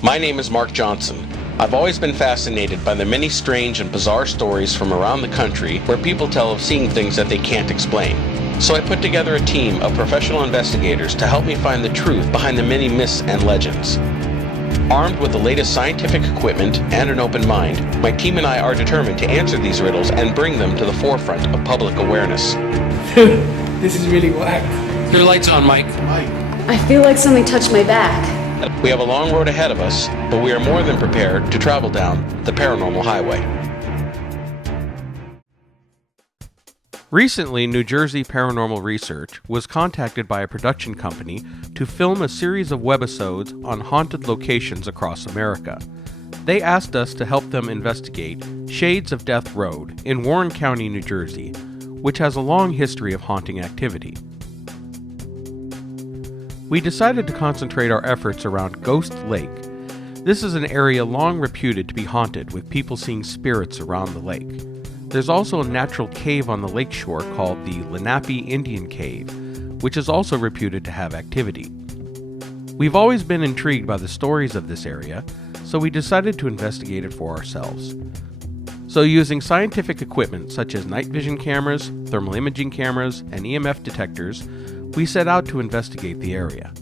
My name is Mark Johnson. I've always been fascinated by the many strange and bizarre stories from around the country where people tell of seeing things that they can't explain. So I put together a team of professional investigators to help me find the truth behind the many myths and legends. Armed with the latest scientific equipment and an open mind, my team and I are determined to answer these riddles and bring them to the forefront of public awareness. This is really whack. Your lights on, Mike. I feel like something touched my back. We have a long road ahead of us, but we are more than prepared to travel down the paranormal highway. Recently, New Jersey Paranormal Research was contacted by a production company to film a series of webisodes on haunted locations across America. They asked us to help them investigate Shades of Death Road in Warren County, New Jersey, which has a long history of haunting activity. We decided to concentrate our efforts around Ghost Lake. This is an area long reputed to be haunted, with people seeing spirits around the lake. There's also a natural cave on the lakeshore called the Lenape Indian Cave, which is also reputed to have activity. We've always been intrigued by the stories of this area, so we decided to investigate it for ourselves. So using scientific equipment such as night vision cameras, thermal imaging cameras, and EMF detectors, we set out to investigate the area.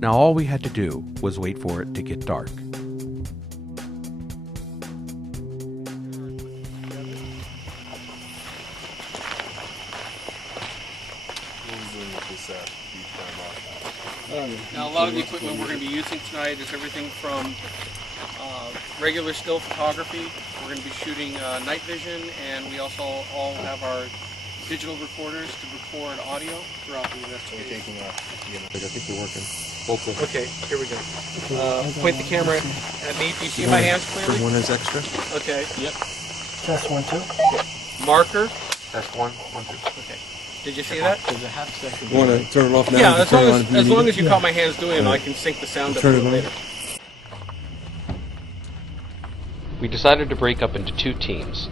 Now all we had to do was wait for it to get dark. Now, a lot of the equipment we're going to be using tonight is everything from regular still photography. We're going to be shooting night vision, and we also all have our digital recorders to record audio throughout the investigation. I think they're working. Both of them. Okay, here we go. Point the camera at me. Do you see my hands clearly? One is extra. Okay. Yep. Test 1, 2. Marker. That's one, two. Okay. Did you see that? There's a half second. You want to turn it off now? Yeah, You can turn it on if as need long it. as you caught my hands doing it, I can sync the sound up a Turn it little on. later. We decided to break up into two teams.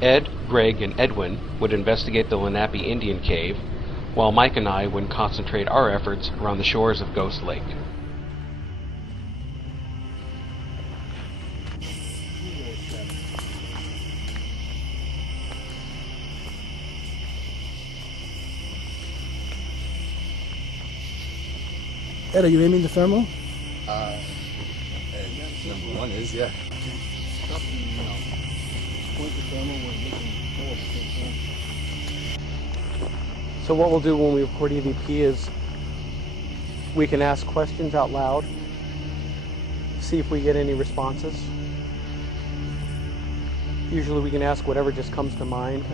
Ed, Greg, and Edwin would investigate the Lenape Indian Cave, while Mike and I would concentrate our efforts around the shores of Ghost Lake. Ed, are you aiming the thermal? Number one is, yeah. So what we'll do when we record EVP is we can ask questions out loud, see if we get any responses. Usually we can ask whatever just comes to mind.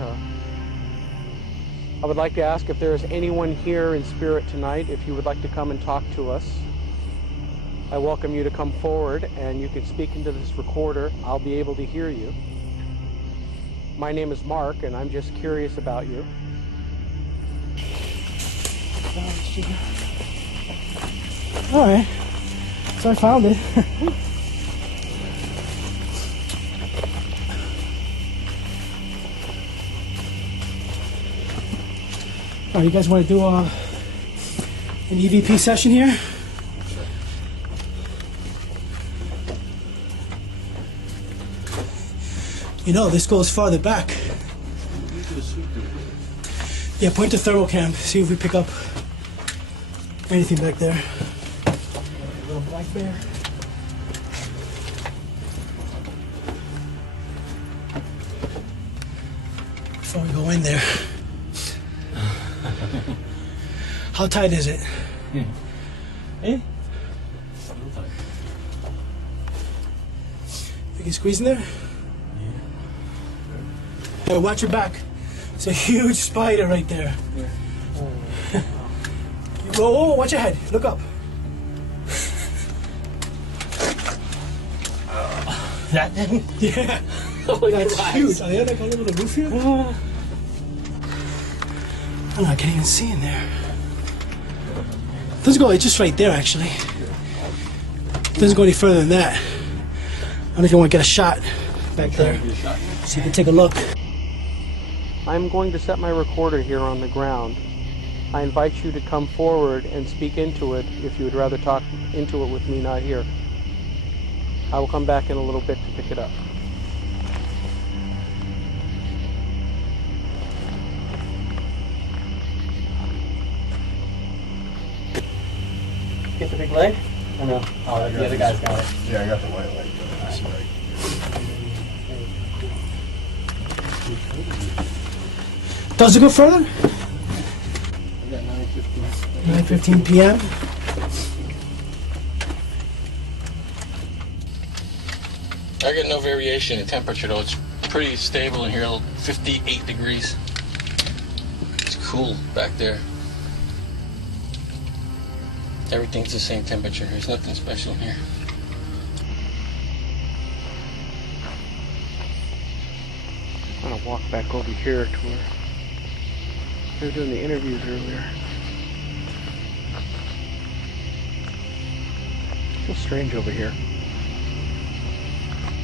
I would like to ask if there is anyone here in spirit tonight, if you would like to come and talk to us. I welcome you to come forward and you can speak into this recorder. I'll be able to hear you. My name is Mark and I'm just curious about you. Alright. So I found it. Alright, you guys want to do an EVP session here? You know, this goes farther back. Yeah, point the thermal cam, see if we pick up anything back there. A little black bear. Before we go in there. How tight is it? Eh? You can squeeze in there? Hey, watch your back. It's a huge spider right there. Yeah. Oh, watch your head. Look up. That thing? Yeah. That's huge. Are they like all over the roof here? Oh, no, I can't even see in there. Doesn't go, it's just right there actually. Doesn't go any further than that. I don't know if you want to get a shot back there. So you can take a look. I'm going to set my recorder here on the ground. I invite you to come forward and speak into it if you would rather talk into it with me, not here. I will come back in a little bit to pick it up. Get the big leg? Or no? Oh, the other guy's got it. Yeah, I got the white light. Does it go further? I got 9:15. 9:15 p.m. I get no variation in temperature though. It's pretty stable in here, 58 degrees. It's cool back there. Everything's the same temperature. There's nothing special in here. I'm gonna walk back over here to where they were doing the interviews earlier. Feels strange over here.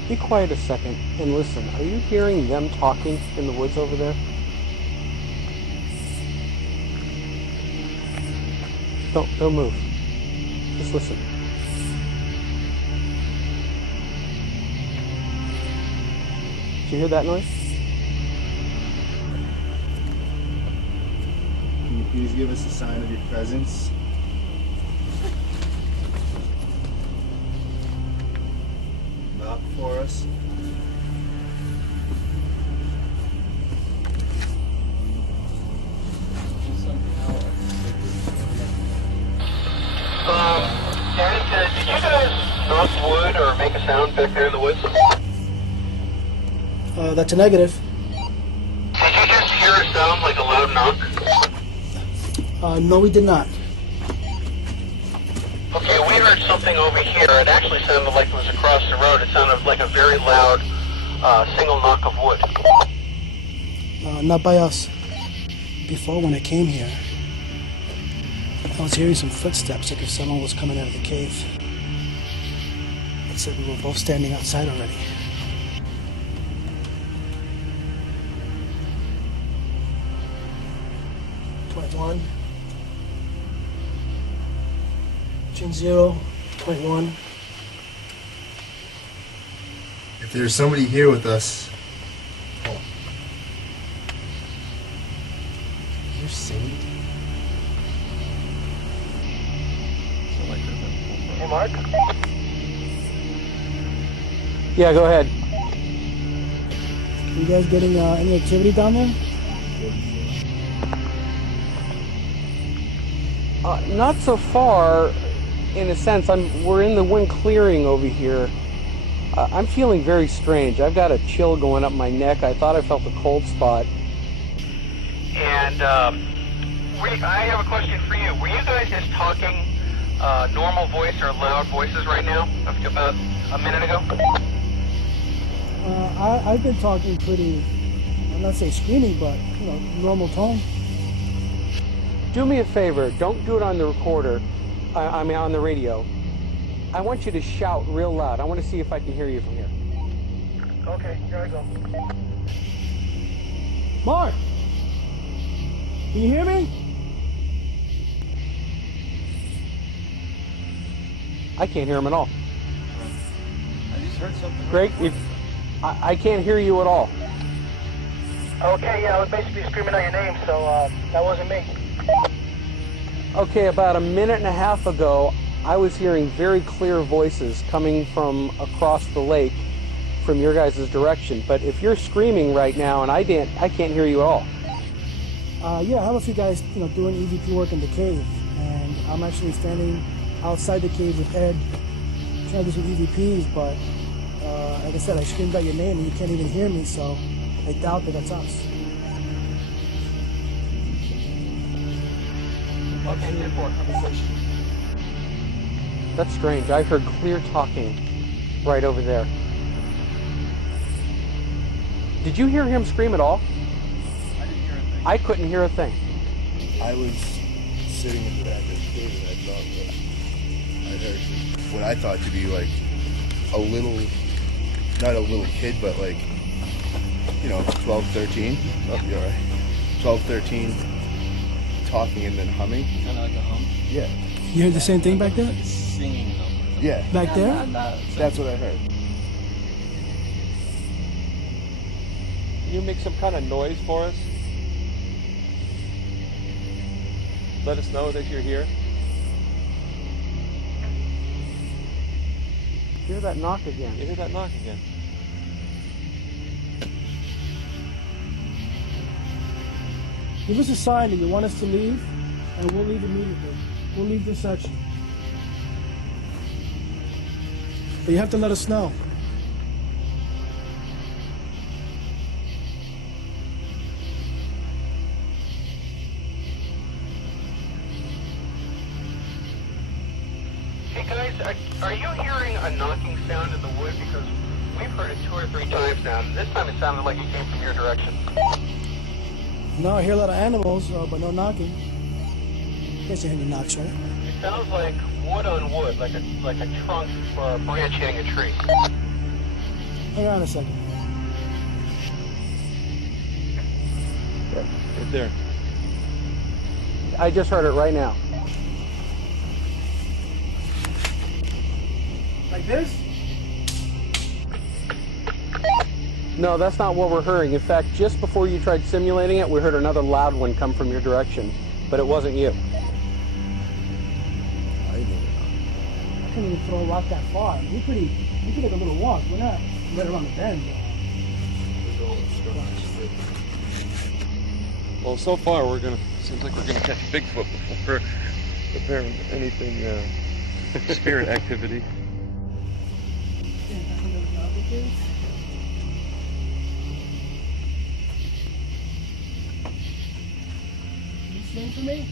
Be quiet a second and listen. Are you hearing them talking in the woods over there? Don't move. Just listen. Did you hear that noise? Can you please give us a sign of your presence? Knock for us. Danny, did you guys knock wood or make a sound back there in the woods? That's a negative. Did you just hear a sound like a loud knock? No, we did not. Okay, we heard something over here. It actually sounded like it was across the road. It sounded like a very loud single knock of wood. Not by us. Before, when I came here, I was hearing some footsteps, like if someone was coming out of the cave. It said we were both standing outside already. .1. Between 0.1. If there's somebody here with us. Oh. You're singing? Hey, Mark? Yeah, go ahead. You guys getting any activity down there? Not so far, in a sense. We're in the wind clearing over here. I'm feeling very strange. I've got a chill going up my neck. I thought I felt a cold spot. And I have a question for you. Were you guys just talking normal voice or loud voices right now? About a minute ago? I've been talking pretty, I'm not saying screaming, but, normal tone. Do me a favor. Don't do it on the recorder. I mean, on the radio. I want you to shout real loud. I want to see if I can hear you from here. Okay, here I go. Mark! Can you hear me? I can't hear him at all. I just heard something. Greg, I can't hear you at all. Okay, yeah, I was basically screaming out your name, so that wasn't me. Okay, about a minute and a half ago, I was hearing very clear voices coming from across the lake from your guys' direction. But if you're screaming right now and I can't hear you at all. Yeah, I have a few guys, doing EVP work in the cave, and I'm actually standing outside the cave with Ed, trying to do some EVPs, but like I said, I screamed out your name and you can't even hear me, so I doubt that that's us. That's strange. I heard clear talking right over there. Did you hear him scream at all? I didn't hear a thing. I couldn't hear a thing. I was sitting in the back of the cave and I thought that I heard what I thought to be like a little, not a little kid, but like, 12, 13. Oh, you're right. 12, 13, talking and then humming. Kind of like a hum. Yeah. You heard the same thing back there? Singing hum. Yeah. Back there? That's what I heard. Can you make some kind of noise for us? Let us know that you're here. Hear that knock again. You hear that knock again. Give us a sign that you want us to leave, and we'll leave immediately. We'll leave this section. But you have to let us know. Hey guys, are you hearing a knocking sound in the wood? Because we've heard it 2 or 3 times now, and this time it sounded like it came from your direction. No, I hear a lot of animals, but no knocking. Guess you hear any knocks, right? It sounds like wood on wood, like a trunk or a branch hitting a tree. Hang on a second. Right there. I just heard it right now. Like this? No, that's not what we're hearing. In fact, just before you tried simulating it, we heard another loud one come from your direction, but it wasn't you. I can't even throw a rock that far. We could take a little walk. We're not right around the bend. Well, so far seems like we're gonna catch Bigfoot before preparing anything spirit activity. Sing for me?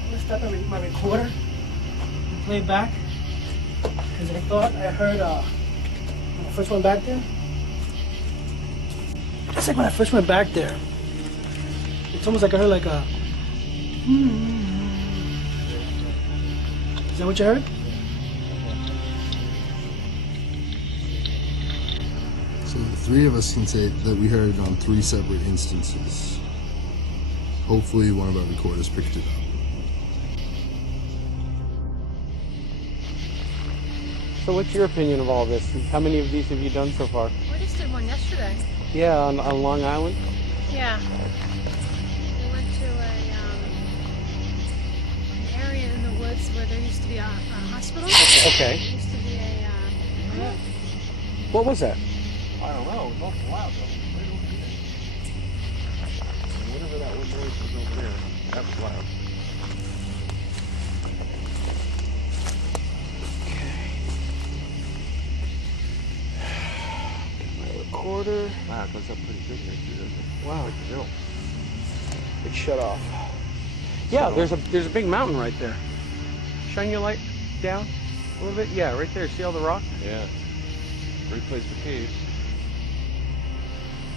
I'm gonna step in my recorder and play it back. Because I thought I heard when I first went back there. Just like when I first went back there. It's almost like I heard like a. Is that what you heard? So the 3 of us can say that we heard it on 3 separate instances. Hopefully one of our recorders picked it up. So what's your opinion of all this? How many of these have you done so far? We just did one yesterday. Yeah, on Long Island? Yeah. We went to an area in the woods where there used to be a hospital. Okay. There used to be a, What was that? I don't know. It's awful loud though. Right over here. Whatever that one noise was over there, that was loud. Recorder. Wow, it goes up pretty good here too, doesn't it? Wow. Like a hill. It shut off. Yeah, there's a big mountain right there. Shine your light down a little bit. Yeah, right there. See all the rock? Yeah. Great place for caves.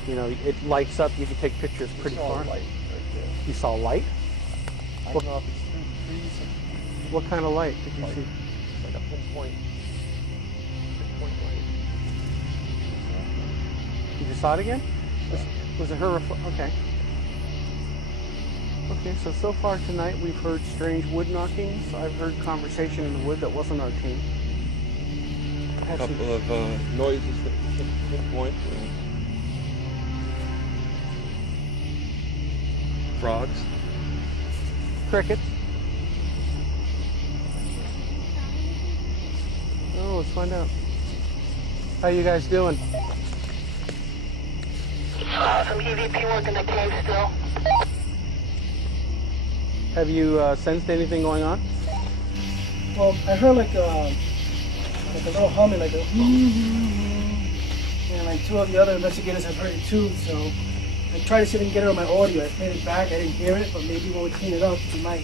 You know, it lights up. You can take pictures pretty far. Light right there. You saw light? I don't know if it's through the trees. What kind of light did you see? It's like a pinpoint light. You just saw it again? Was it her? Okay. Okay, so far tonight we've heard strange wood knockings. I've heard conversation in the wood that wasn't our team. A couple of noises that we can pinpoint. Frogs. Crickets. Oh, let's find out. How you guys doing? Some EVP work in the cave still. Have you sensed anything going on? Well, I heard like a little humming, like a and like 2 of the other investigators have heard it too. So I tried to see if I can get it on my audio. I played it back. I didn't hear it, but maybe when we clean it up, we might.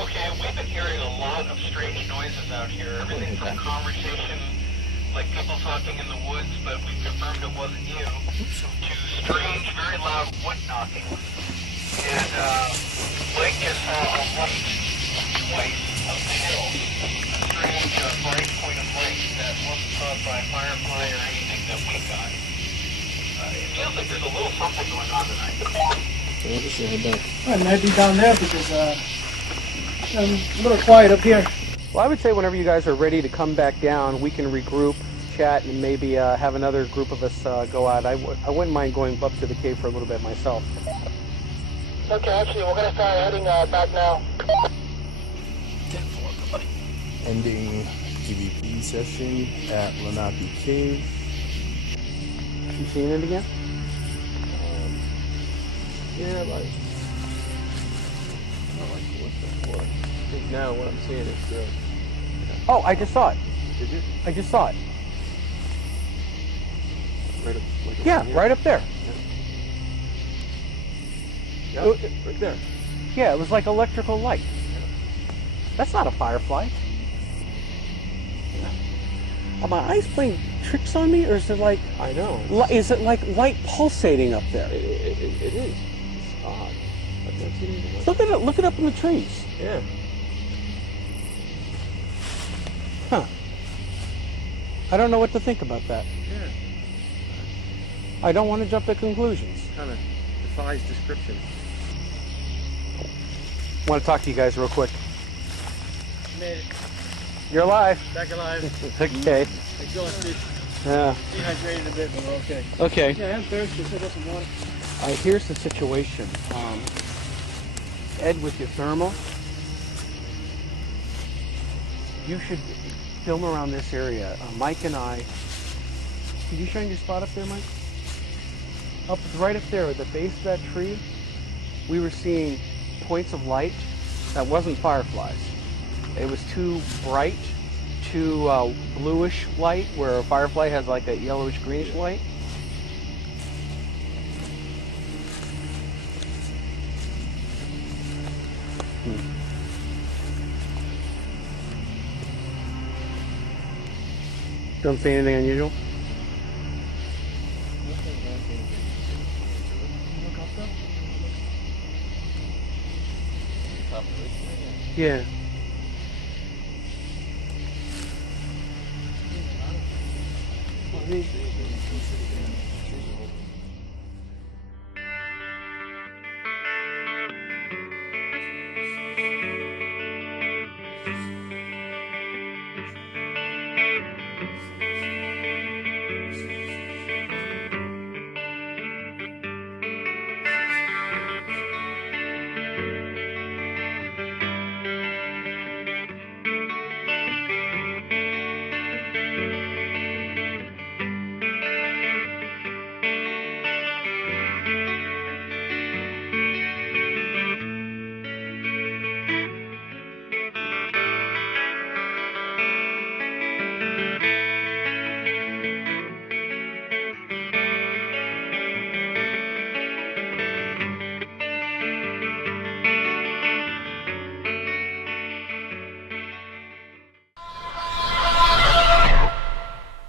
Okay, we've been hearing a lot of strange noises out here. Everything from conversation like people talking in the woods, but we confirmed it wasn't you, to strange, very loud wood knocking. And Blake just saw a light twice up the hill, a strange bright point of light that wasn't caused by a firefly or anything that we got. It feels like there's a little something going on tonight. I might be down there because I'm a little quiet up here. Well, I would say whenever you guys are ready to come back down, we can regroup, chat, and maybe have another group of us go out. I wouldn't mind going up to the cave for a little bit myself. Okay, actually, we're gonna start heading back now. Ending EVP session at Lenape Cave. You seen it again? Yeah, like, not like what. I think now what I'm seeing is good. Oh, I just saw it. Did you? I just saw it. Right up, like Yeah, here? right up there. Yeah, right there. Yeah, it was like electrical light. That's not a firefly. Are my eyes playing tricks on me, or is it like... I know. Is it like light pulsating up there? It is. It's odd. I've never seen anything like Look at it. Look it up in the trees. Yeah. Huh. I don't know what to think about that. Yeah. I don't want to jump to conclusions. Kind of defies description. I want to talk to you guys real quick. Made it. You're alive. Back alive. Okay. Exhausted. Yeah. Dehydrated a bit, but we're okay. Okay. Yeah, I'm thirsty, so get some water. Here's the situation. Ed, with your thermal, you should film around this area. Mike and I. Can you shine your spot up there, Mike? Right up there at the base of that tree, we were seeing points of light that wasn't fireflies. It was too bright, too bluish light, where a firefly has like a yellowish greenish light. Don't see anything unusual? Yeah.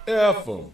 F 'em.